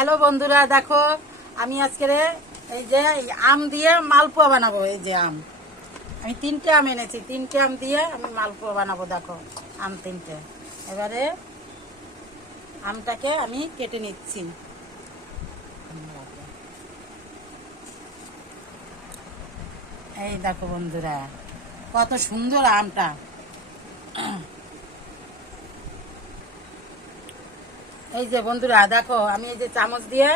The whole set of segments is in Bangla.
হ্যালো বন্ধুরা, দেখো আমি আজকে এই যে আম দিয়ে মালপোয়া বানাবো। এই যে আম আমি 3টে আম এনেছি, 3টে আম দিয়ে আমি মালপোয়া বানাবো। দেখো আম 3টে। এবারে আমটাকে আমি কেটে নিচ্ছি। এই দেখো বন্ধুরা, কত সুন্দর আমটা। এই যে বন্ধুরা দেখো, আমি এই যে চামচ দিয়ে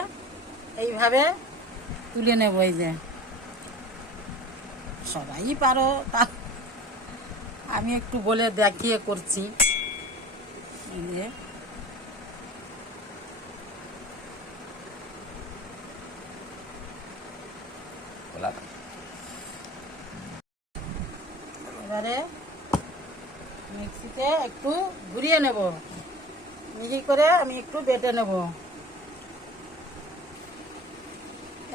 এইভাবে তুলে নেব। এই যে সবাই পারো, তা আমি একটু বলে দেখিয়ে করছি। এই যে এবারে মিক্সিতে একটু ঘুরিয়ে নেব, মিহি করে আমি একটু বেটে নেব।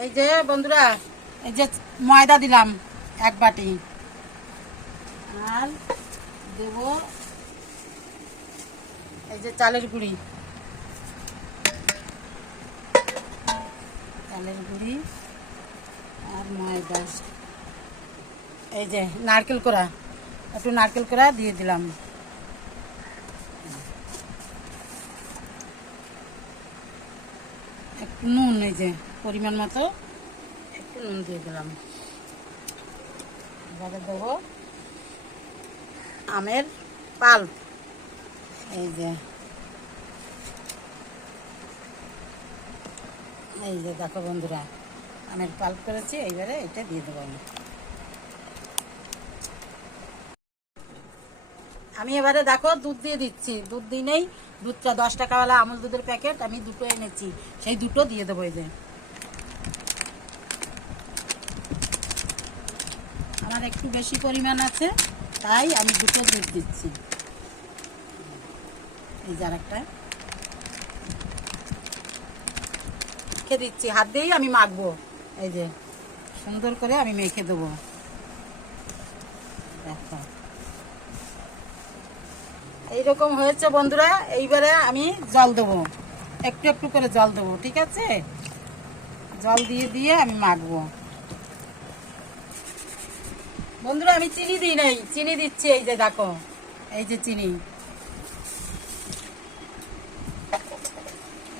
এই যে বন্ধুরা, এই যে ময়দা দিলাম 1 বাটি, আর দেব এই যে চালের গুঁড়ি, আর ময়দা। এই যে নারকেল কোড়া, একটু নারকেল কোড়া দিয়ে দিলাম। একটু নুন, এই যে পরিমাণ মতো একটু নুন দিয়ে দিলাম। এবারে দেবো আমের পাল্প। এই যে দেখো বন্ধুরা, আমের পাল্প করেছি। এইবারে এটা দিয়ে দেবো। আমি এবারে দেখো দুধ দিয়ে দিচ্ছি। দুধ দিই নেই, দুধটা 10 টাকাওয়ালা আমুল দুধের প্যাকেট আমি 2টো এনেছি, সেই 2টো দিয়ে দেবো। এই যে আমার একটু বেশি পরিমাণ আছে, তাই আমি 2টো দুধ দিচ্ছি। এই যে আরেকটা মেখে দিচ্ছি, হাত দিয়েই আমি মাখবো। এই যে সুন্দর করে আমি মেখে দেবো। দেখো এইরকম হয়েছে বন্ধুরা। এইবারে আমি জল দেবো, একটু একটু করে জল দেবো, ঠিক আছে? জল দিয়ে দিয়ে আমি মাখবো। বন্ধুরা আমি চিনি দিই নাই, চিনি দিচ্ছি। এই যে দেখো, এই যে চিনি।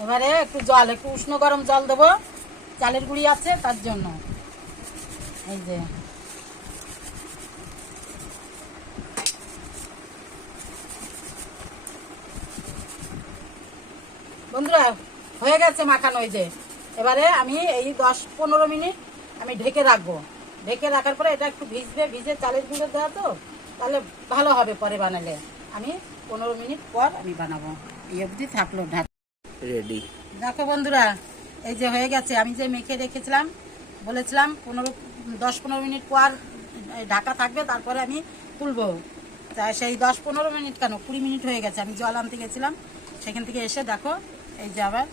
এবারে একটু জল, একটু উষ্ণ গরম জল দেবো, চালের গুঁড়ি আছে তার জন্য। এই যে বন্ধুরা হয়ে গেছে মাখানো। এই যে এবারে আমি এই 10-15 মিনিট আমি ঢেকে রাখবো। ঢেকে রাখার পরে এটা একটু ভিজবে, ভিজে চালের গুঁড়ো দেওয়া তো, তাহলে ভালো হবে পরে বানালে। আমি 15 মিনিট পর আমি বানাবো। এই অবধি থাকলো ঢাকা রেডি। দেখো বন্ধুরা, এই যে হয়ে গেছে। আমি যে মেখে রেখেছিলাম, বলেছিলাম 10-15 মিনিট পর ঢাকা থাকবে, তারপরে আমি তুলবো। তা সেই 10-15 মিনিট কেন, 20 মিনিট হয়ে গেছে। আমি জল আনতে গেছিলাম, সেখান থেকে এসে দেখো এই যে আবার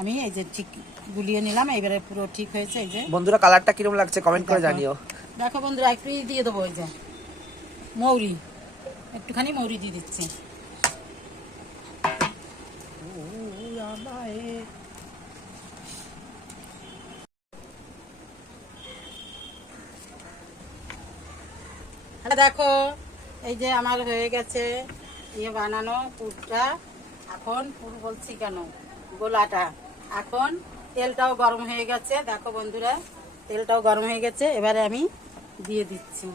আমি এই যে ঠিক গুলিয়ে নিলাম। এইবারে পুরো ঠিক হয়েছে। এই যে বন্ধুরা কালারটা কিরকম লাগছে কমেন্ট করে জানিও। দেখো বন্ধুরা, একটু দিয়ে দেবো। এই যে মৌরি, একটুখানি মৌরি দিয়ে দিচ্ছি। দেখো এই যে আমার হয়ে গেছে ইয়ে বানানো পুরটা। এখন পুর বলছি কেন, গোলাটা। এখন তেলটাও গরম হয়ে গেছে। দেখো বন্ধুরা, তেলটাও গরম হয়ে গেছে। এবারে আমি দিয়ে দিচ্ছি।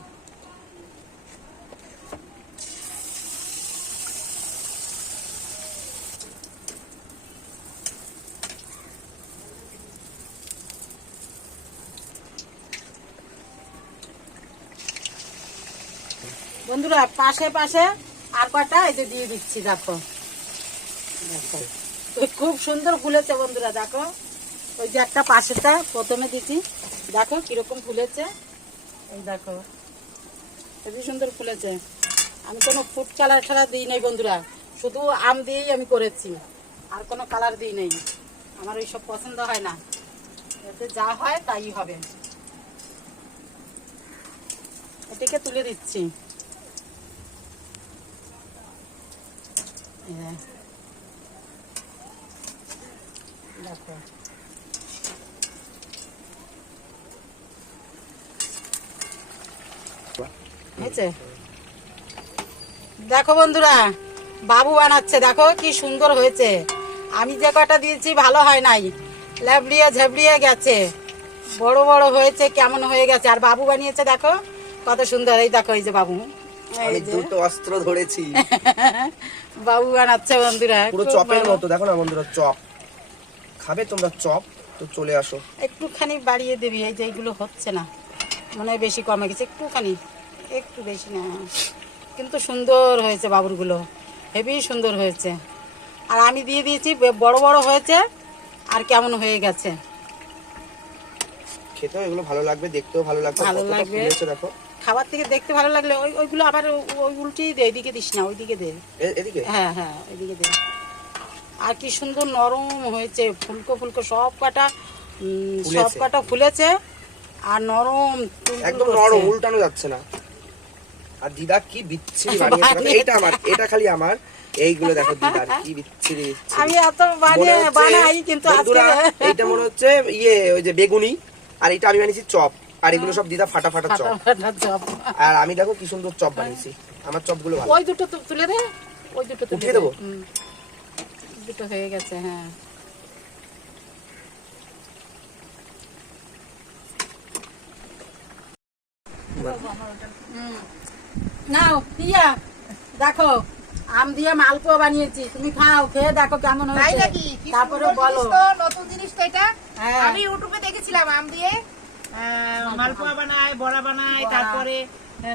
বন্ধুরা পাশে পাশে আর কটা এই যে দিয়ে দিচ্ছি। দেখো দেখো খুব সুন্দর ফুলেছে বন্ধুরা। দেখো ওই যে একটা পাশেটা প্রথমে দিচ্ছি, দেখো কিরকম ফুলেছে। এই দেখো খুবই সুন্দর ফুলেছে। আমি কোনো ফুড কালার ছাড়া দিই নাই বন্ধুরা, শুধু আম দিয়েই আমি করেছি, আর কোনো কালার দিই নাই। আমার ওইসব পছন্দ হয় না, এতে যা হয় তাই হবে। এটাকে তুলে দিচ্ছি। দেখো হয়েছে। দেখো বন্ধুরা, বাবু বানাচ্ছে, দেখো কি সুন্দর হয়েছে। আমি যে কটা দিয়েছি ভালো হয় নাই, ল্যাবড়িয়ে ঝাবড়িয়ে গেছে, বড় বড় হয়েছে, কেমন হয়ে গেছে। আর বাবু বানিয়েছে দেখো কত সুন্দর। এই দেখো, এই যে বাবু, আমি দুটো অস্ত্র ধরেছি। বাবু বানাচ্ছে বন্ধুরা, পুরো খুব চপের ভালো। মতো, দেখো না বন্ধুরা, চপ খাবে তোমরা? চপ তো চলে আসো। একটুখানি বাড়িয়ে দিবি, এই যে এইগুলো হচ্ছে না, মনে হয় বেশি কমে গেছে, একটুখানি, একটু বেশি না, কিন্তু সুন্দর হয়েছে বাবুরগুলো, হেভি সুন্দর হয়েছে। আর আমি দিয়ে দিয়েছি, বড় বড় হয়েছে আর কেমন হয়ে গেছে। খেতেও এগুলো ভালো লাগবে, দেখতেও ভালো লাগবে, ভালো কতটা লাগবে। ফুলেছে দেখো। খাবার থেকে দেখতে ভালো লাগলে ওইগুলো আবার ওই উল্টেই দে, এদিকে দিস না, ওইদিকে দে। এদিকে হ্যাঁ হ্যাঁ, ওইদিকে দে। আর কি সুন্দর নরম হয়েছে, ফুলকো ফুলকো সব কটা, সব ফুলেছে। কটা ফুলেছে আর নরম তুলতুল একদম করছে। নরম, উল্টানো যাচ্ছে না। আর দিদা কি বিচ্ছিরি বানিয়েছে দেখো। এইটা আমার, এটা খালি আমার। এইগুলো দেখো দিদার কি বিচ্ছিরি বিচ্ছিরি। আমি এত বানাই কিন্তু আজকে বন্ধুরা, এইটা মনে হচ্ছে ওই যে বেগুনি, আর এটা আমি বানিয়েছি চপ, আর এগুলো সব দিদা ফাটা ফাটা চপ। ফাটাফাটা চপ। আর আমি দেখো কি সুন্দর চপ বানিয়েছি। আমার চপগুলো ভালো। ওই দুটো তুলে দে, ওই দুটো তুলে উঠিয়ে দে। দেবো? দুটো হয়ে গেছে, হ্যাঁ। নাও প্রিয়া, দেখো আম দিয়ে মালপোয়া বানিয়েছি, তুমি খাও, খেয়ে দেখো কেমন তাই হয়েছে, নাকি? কি তারপরে সুন্দর বলো। জিনিস তো, নতুন জিনিস তো এটা। হ্যাঁ। আমি ইউটিউবে দেখেছিলাম আম দিয়ে মালপোয়া বানায়, বড়া বানায়, বড়া। তারপরে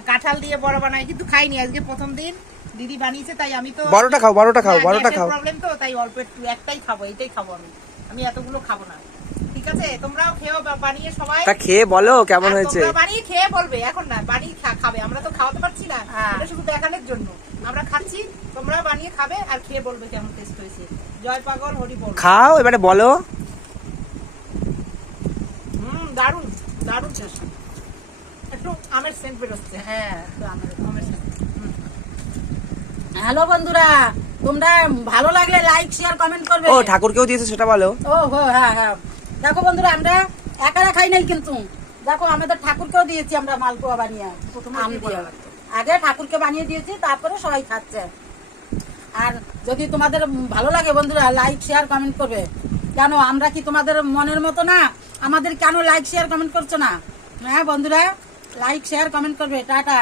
কাঁঠাল দিয়ে বড়া বানায়, কিন্তু খাইনি। আজকে প্রথম দিন দিদি বানিয়েছে, তাই আমি তো বড়টা খাও, বড়টা খাও, বড়টা খাও। প্রবলেম তো, তাই অল্প একটু একটাই খাবো, এইটাই খাবো আমি। আমি এতগুলো খাবো না। ঠিক আছে, তোমরাও খেও বানিয়ে সবাই। তা খেয়ে বলো কেমন আর হয়েছে। তোমরা বানিয়ে খেয়ে বলবে, এখন না, বানিয়ে খাবে। আমরা তো খাওয়াতে পারছি না, হ্যাঁ। এটা শুধু দেখানোর জন্য আমরা খাচ্ছি। তোমরা বানিয়ে খাবে আর খেয়ে বলবে কেমন টেস্ট হয়েছে। জয় পাগল হরি বল। খাও এবারে বলো। দারুণ দারুণ টেস্ট। একটু আমের সেন্ট বেরোচ্ছে। হ্যাঁ, তো আমের সেন্ট। হ্যালো বন্ধুরা, তোমরা ভালো লাগলে লাইক শেয়ার কমেন্ট করবে। ও ঠাকুরকেও দিয়েছে সেটা বলো। ও হো, হ্যাঁ হ্যাঁ। দেখো বন্ধুরা, আমরা একারা খাই নাই কিন্তু, দেখো আমাদের ঠাকুরকেও দিয়েছি আমরা মালপোয়া বানিয়ে, আম দিয়ে। আগে ঠাকুরকে বানিয়ে দিয়েছি, তারপরে সবাই খাচ্ছে। আর যদি তোমাদের ভালো লাগে বন্ধুরা, লাইক শেয়ার কমেন্ট করবে। কেন, আমরা কি তোমাদের মনের মতো না? আমাদের কেন লাইক শেয়ার কমেন্ট করছো না? হ্যাঁ বন্ধুরা, লাইক শেয়ার কমেন্ট করবে। টাটা।